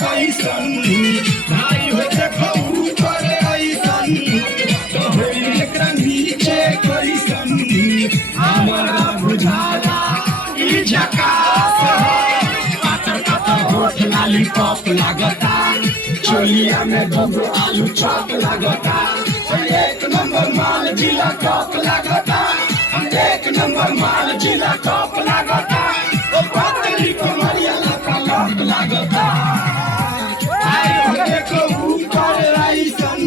कैसन भाई हो देखो ऊपर ऐसन तो होई एकरा नीचे कैसन हमरा बुझाला ई झकास पातर पातर होठ लॉलीपॉप लागता चोलिया में दूगो आलू चॉप लागता एक नंबर माल जिला टॉप लागता एक नंबर माल जिला टॉप लागता ओ पतली कमरिया लका लॉप लागता आई हो देखो ऊपर ऐसन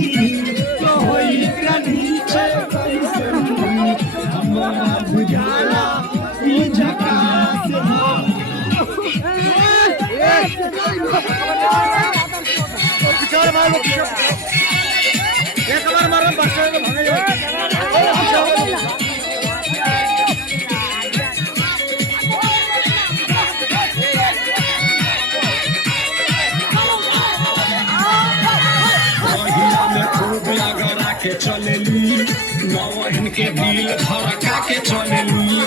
तो होई एकरा नीचे कैसन हमरा बुझाला ई झकास पिछाड़ मारो एक बार मारो बस में भागे के चलेली नौहन के दिल धड़का के चलेली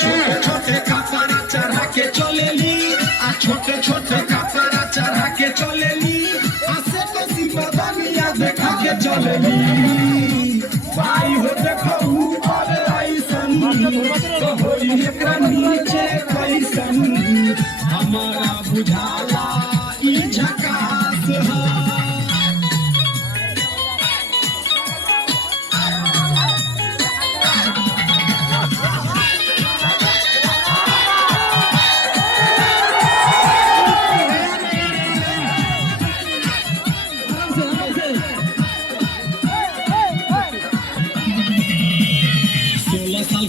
छोटे छोटे कपड़ा चढ़ा के चलेली आ छोटे छोटे कपड़ा चढ़ा के चलेली आसे कसी बदनिया देखा के चलेली भाई हो देखो ऊपर ऐसन तो होई एकरा नीचे कैसन हमारा बुझाला ई झकास है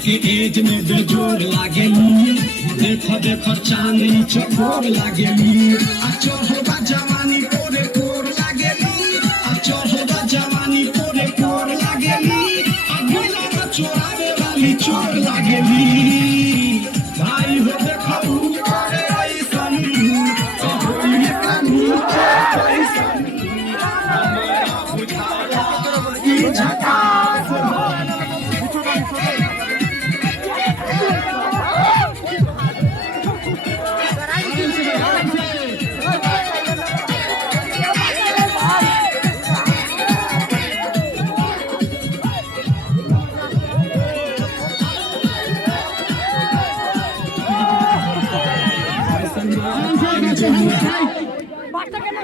के एज में बेजोर लागेली देखो देखो चांदनी चकोर लागेली आ चढ़ोबा जवानी पोरे पोर लागेली आ चढ़ोबा जवानी पोरे पोर लागेली आ गुला चोरावे वाली चोर लागेली भाई हो देखो ऊपर ऐसन तो होई एकरा नीचे कैसन हमरा बुझाला ई झकास Basta que no